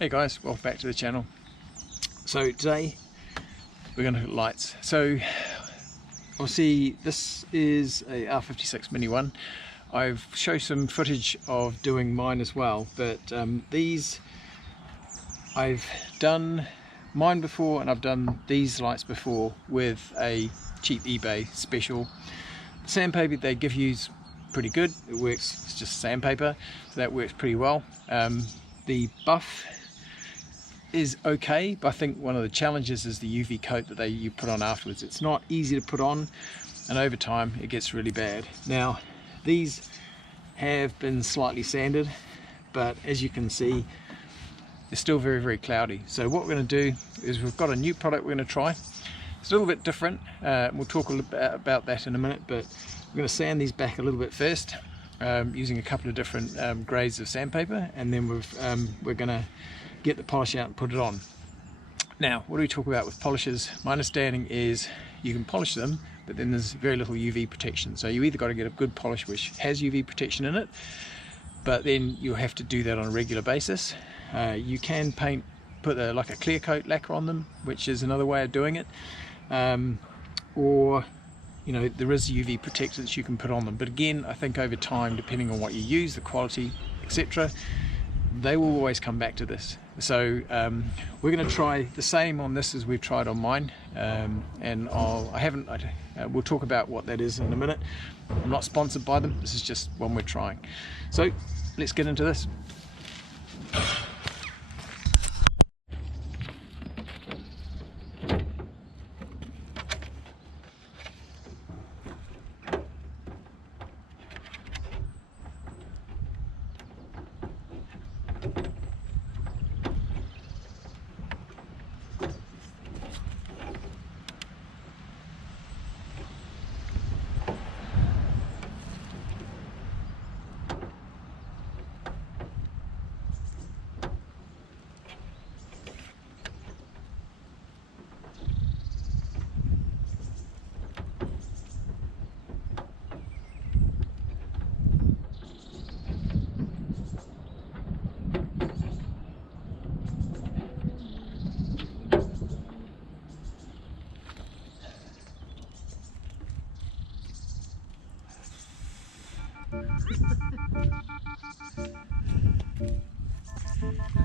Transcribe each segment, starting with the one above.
Hey guys, welcome back to the channel. So today we're going to look at lights. So obviously this is a R56 Mini one. I've shown some footage of doing mine as well, but these I've done mine before and I've done these lights before with a cheap eBay special. The sandpaper they give you is pretty good. It works, it's just sandpaper, so that works pretty well. The buff is okay, but I think one of the challenges is the UV coat that you put on afterwards. It's not easy to put on, and over time it gets really bad. Now these have been slightly sanded, but as you can see they're still very cloudy. So what we're going to do is we've got a new product we're going to try. It's a little bit different. We'll talk a little bit about that in a minute, but we're going to sand these back a little bit first, using a couple of different grades of sandpaper, and then we're going to get the polish out and put it on. Now, what do we talk about with polishes? My understanding is you can polish them, but then there's very little UV protection. So you either got to get a good polish which has UV protection in it, but then you'll have to do that on a regular basis. You can put like a clear coat lacquer on them, which is another way of doing it. Or you know, there is UV protectants you can put on them, but again, I think over time, depending on what you use, the quality, etc., they will always come back to this. So we're going to try the same on this as we've tried on mine, and we'll talk about what that is in a minute. I'm not sponsored by them, this is just one we're trying. So let's get into this.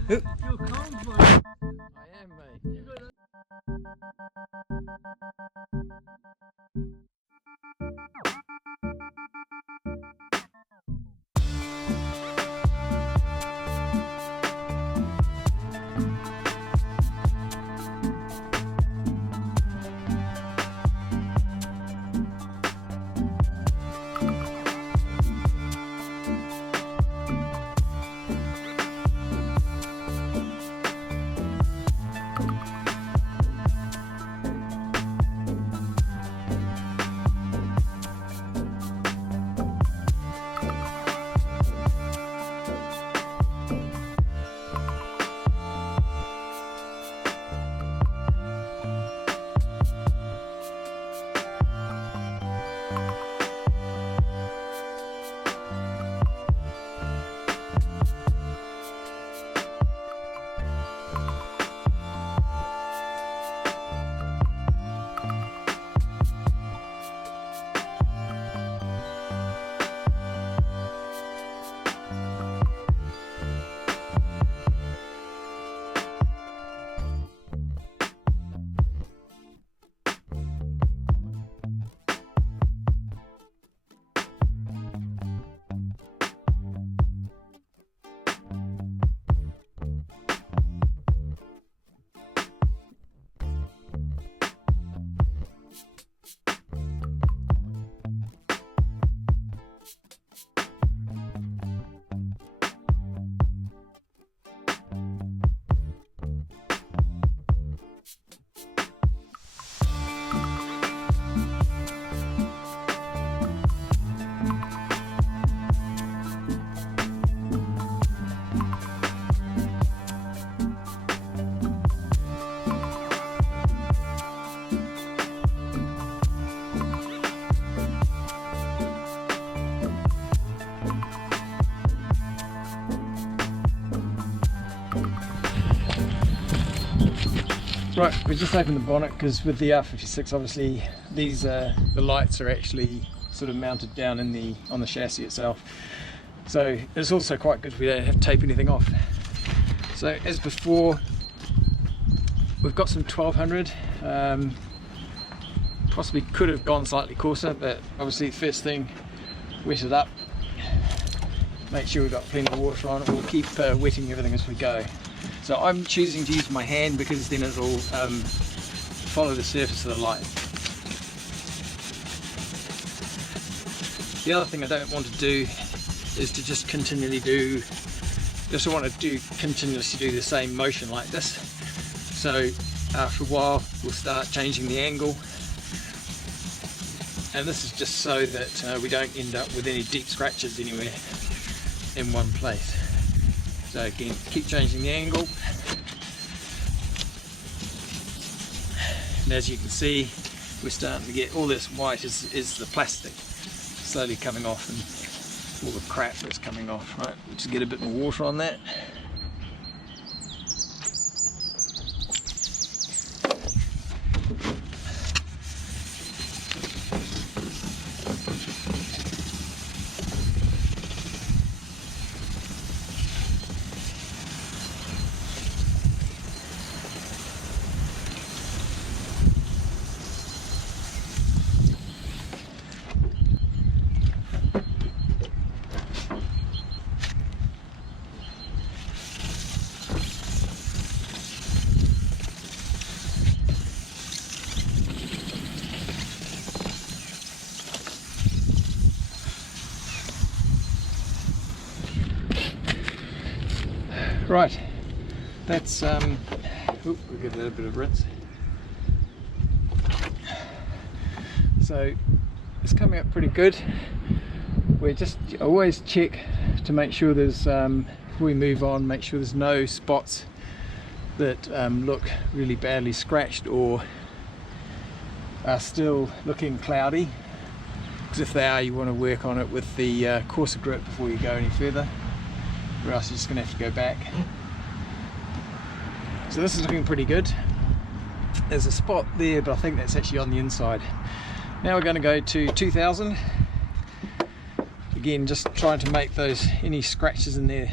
You're cold, mate. I am, mate. Right, we just opened the bonnet because with the R56 obviously these the lights are actually sort of mounted down in on the chassis itself, so it's also quite good if we don't have to tape anything off. So as before, we've got some 1200, possibly could have gone slightly coarser, but obviously the first thing, wet it up, make sure we've got plenty of water on it. We'll keep wetting everything as we go. So I'm choosing to use my hand because then it'll follow the surface of the light. The other thing I don't want to do is to just continuously do the same motion like this. So after a while we'll start changing the angle, and this is just so that we don't end up with any deep scratches anywhere in one place. So again, keep changing the angle, and as you can see, we're starting to get all this white is the plastic slowly coming off, and all the crap that's coming off. Right, we'll just get a bit more water on that. Right, that's we'll give that a bit of rinse. So it's coming up pretty good. We just always check to make sure there's, before we move on, make sure there's no spots that look really badly scratched or are still looking cloudy, because if they are, you want to work on it with the coarser grip before you go any further, or else you're just going to have to go back. So this is looking pretty good. There's a spot there, but I think that's actually on the inside. Now we're going to go to 2000. Again, just trying to make any scratches in there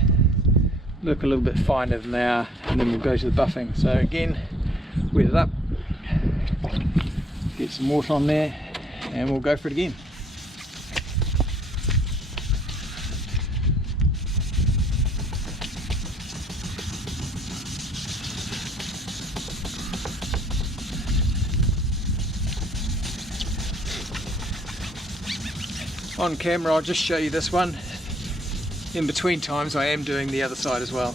look a little bit finer than they are, and then we'll go to the buffing. So again, wet it up, get some water on there, and we'll go for it again. On camera, I'll just show you this one. In between times, I am doing the other side as well.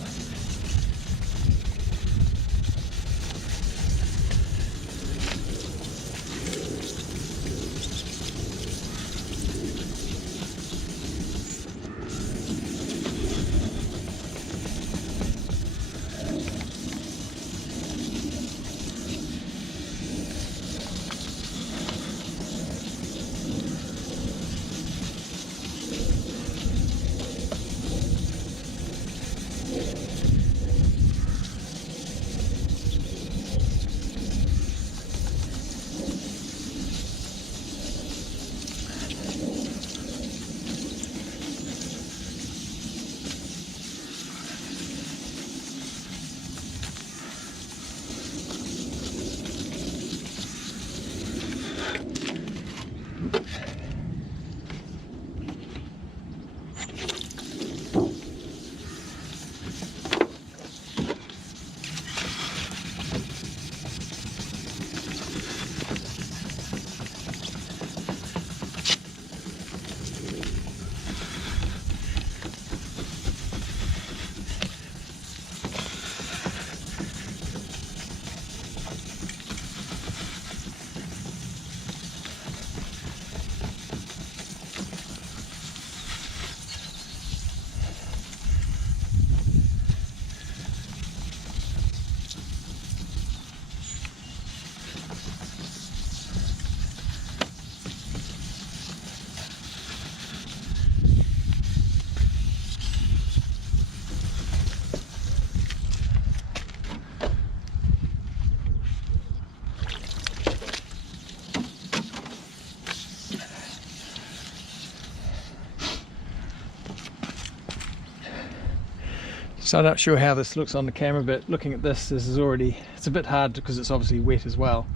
So I'm not sure how this looks on the camera, but looking at this is already, it's a bit hard because it's obviously wet as well.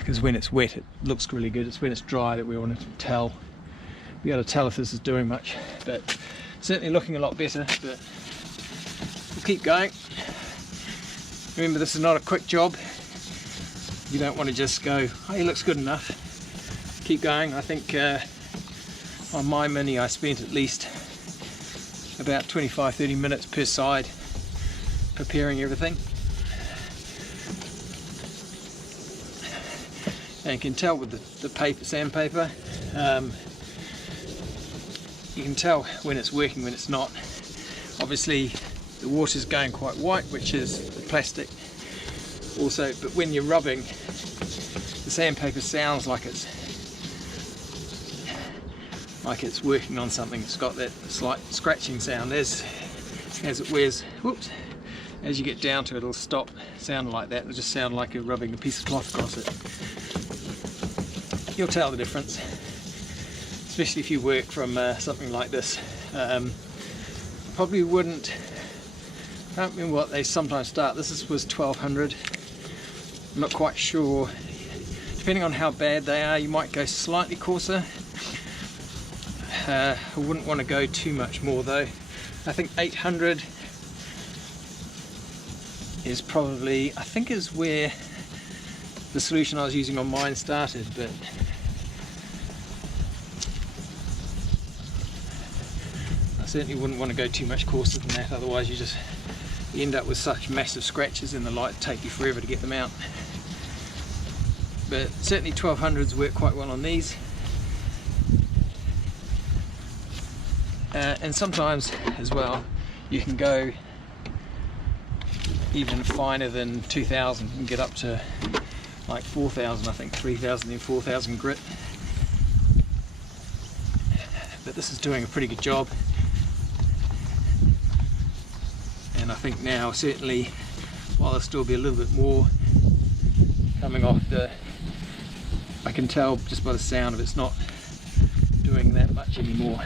Because when it's wet it looks really good. It's when it's dry that we want to tell. Be able to tell if this is doing much, but certainly looking a lot better. But we'll keep going. Remember, this is not a quick job. You don't want to just go, oh, he looks good enough. Keep going. I think on my Mini I spent at least about 25-30 minutes per side preparing everything. And you can tell with the paper, sandpaper, you can tell when it's working, when it's not. Obviously the water's going quite white, which is the plastic also, but when you're rubbing, the sandpaper sounds like it's working on something. It's got that slight scratching sound as it wears. Whoops. As you get down to it, it'll stop sounding like that. It'll just sound like you're rubbing a piece of cloth across it. You'll tell the difference, especially if you work from something like this. Probably wouldn't, I don't remember what they sometimes start. This was 1200. I'm not quite sure. Depending on how bad they are, you might go slightly coarser. I wouldn't want to go too much more though. I think 800 is probably, I think, is where the solution I was using on mine started, but I certainly wouldn't want to go too much coarser than that, otherwise you end up with such massive scratches in the light, take you forever to get them out. But certainly 1200s work quite well on these. And sometimes as well you can go even finer than 2000 and get up to like 4000, I think 3000 and 4000 grit. But this is doing a pretty good job, and I think now certainly, while there'll still be a little bit more coming off, I can tell just by the sound of it's not doing that much anymore.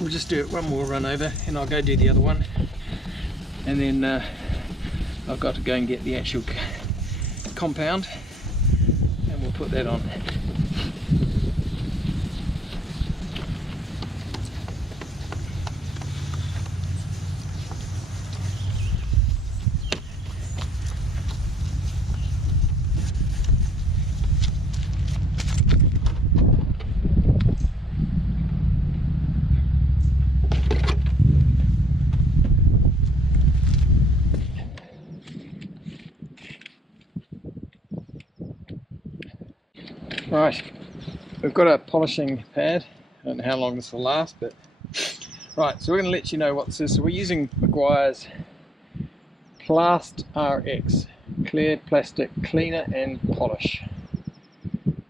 We'll just do it one more run over and I'll go do the other one, and then I've got to go and get the actual compound and we'll put that on. Right, we've got a polishing pad. I don't know how long this will last, but right, so we're going to let you know what this is. So we're using Meguiar's Plast RX Clear Plastic Cleaner and Polish.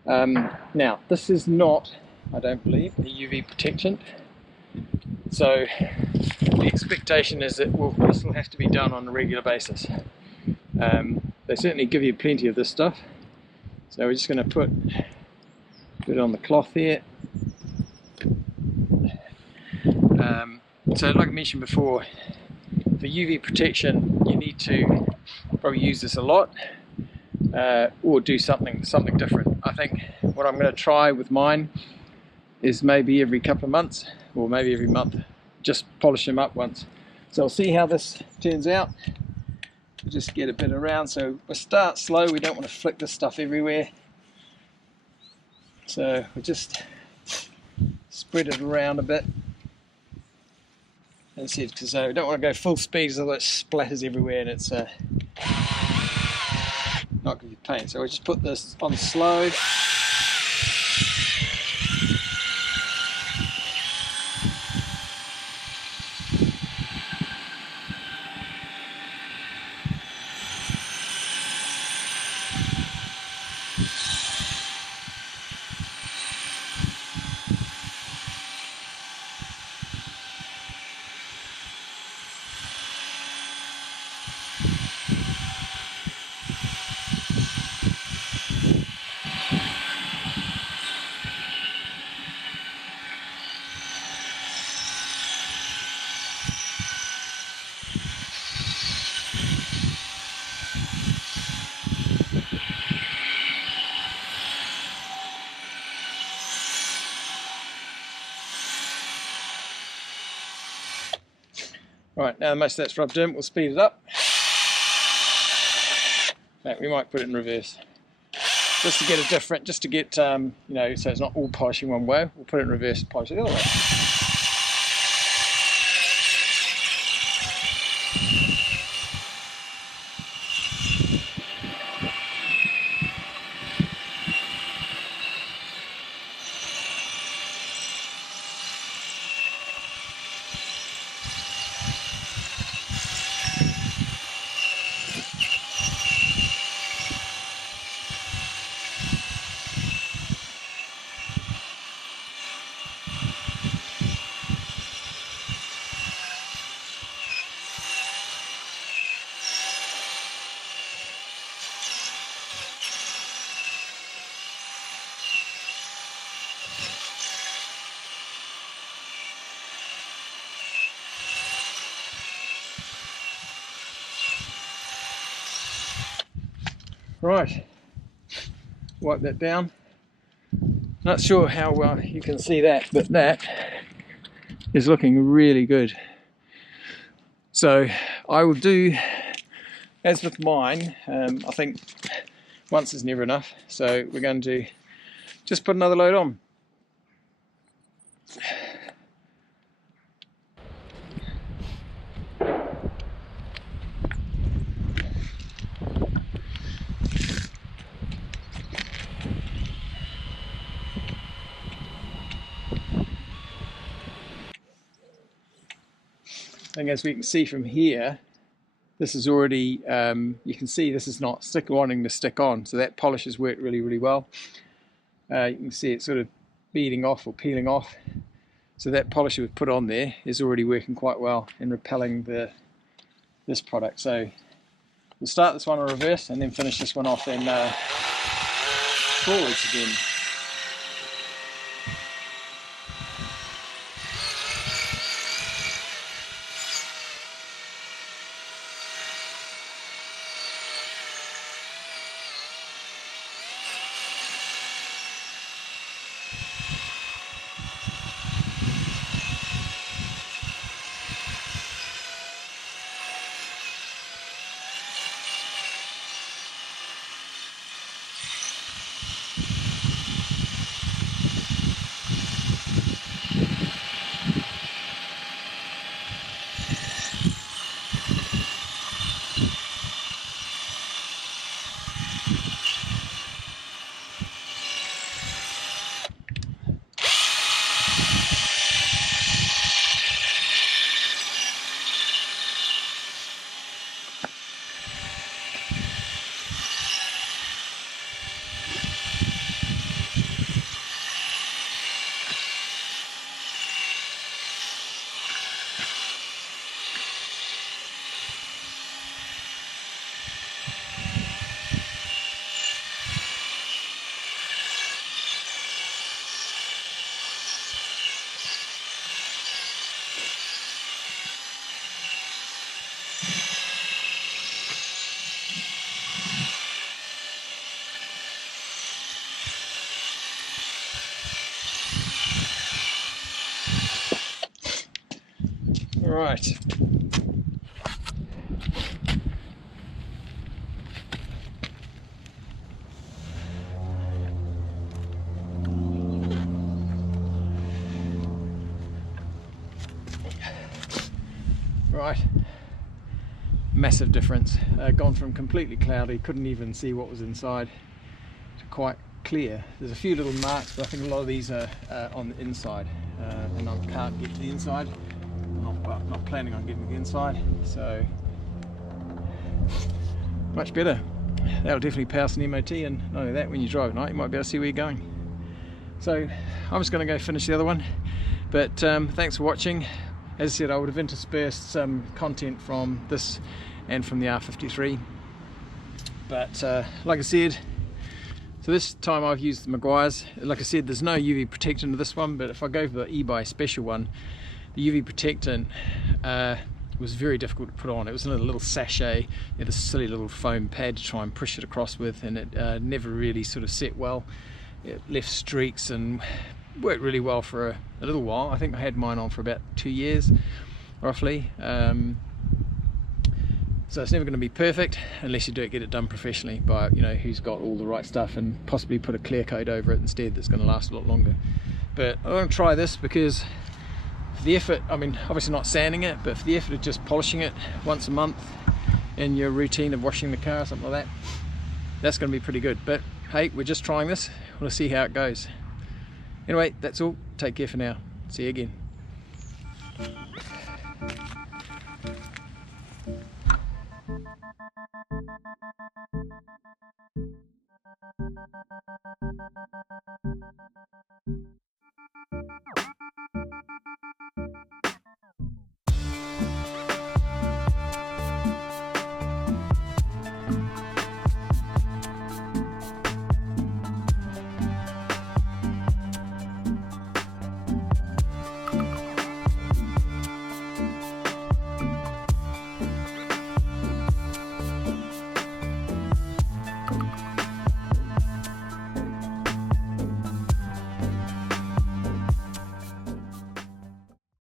Now, this is not, I don't believe, a UV protection. So the expectation is that this will have to be done on a regular basis. They certainly give you plenty of this stuff. So we're just going to put it on the cloth here. So like I mentioned before, for UV protection you need to probably use this a lot, or do something different. I think what I'm going to try with mine is maybe every couple of months, or maybe every month, just polish them up once. So I'll see how this turns out. Just get a bit around, so we'll start slow. We don't want to flick this stuff everywhere, so we'll just spread it around a bit. That's it, because we don't want to go full speed, so it splatters everywhere and it's not going to be paint. So we'll just put this on slow. Right, now most of that's rubbed in, we'll speed it up. In fact, we might put it in reverse. Just to get a different, just to get, you know, so it's not all polishing one way, we'll put it in reverse and polish it the other way. Right, wipe that down. Not sure how well you can see that, but that is looking really good. So I will do as with mine. I think once is never enough, so we're going to just put another load on. And as we can see from here, this is already, you can see this is not wanting to stick on, so that polish has worked really, really well. You can see it sort of beading off or peeling off. So that polish we've put on there is already working quite well in repelling this product. So we'll start this one in reverse and then finish this one off in forwards again. Right. Right. Massive difference. Gone from completely cloudy, couldn't even see what was inside, to quite clear. There's a few little marks, but I think a lot of these are on the inside, and I can't get to the inside. Not planning on getting to the inside, so much better. That'll definitely pass an MOT, and not only that, when you drive at night you might be able to see where you're going. So I'm just going to go finish the other one, but thanks for watching. As I said, I would have interspersed some content from this and from the R53, but like I said, so this time I've used the Maguire's. Like I said, there's no UV protectant to this one, but if I go for the eBay special one, the UV protectant was very difficult to put on. It was in a little sachet, this silly little foam pad to try and push it across with, and it never really sort of set well. It left streaks and worked really well for a little while. I think I had mine on for about 2 years. roughly. So it's never going to be perfect unless you get it done professionally by, you know, who's got all the right stuff, and possibly put a clear coat over it instead that's going to last a lot longer. But I want to try this because for the effort, I mean, obviously not sanding it, but for the effort of just polishing it once a month in your routine of washing the car or something like that, that's going to be pretty good. But hey, we're just trying this. We'll see how it goes. Anyway, that's all. Take care for now. See you again.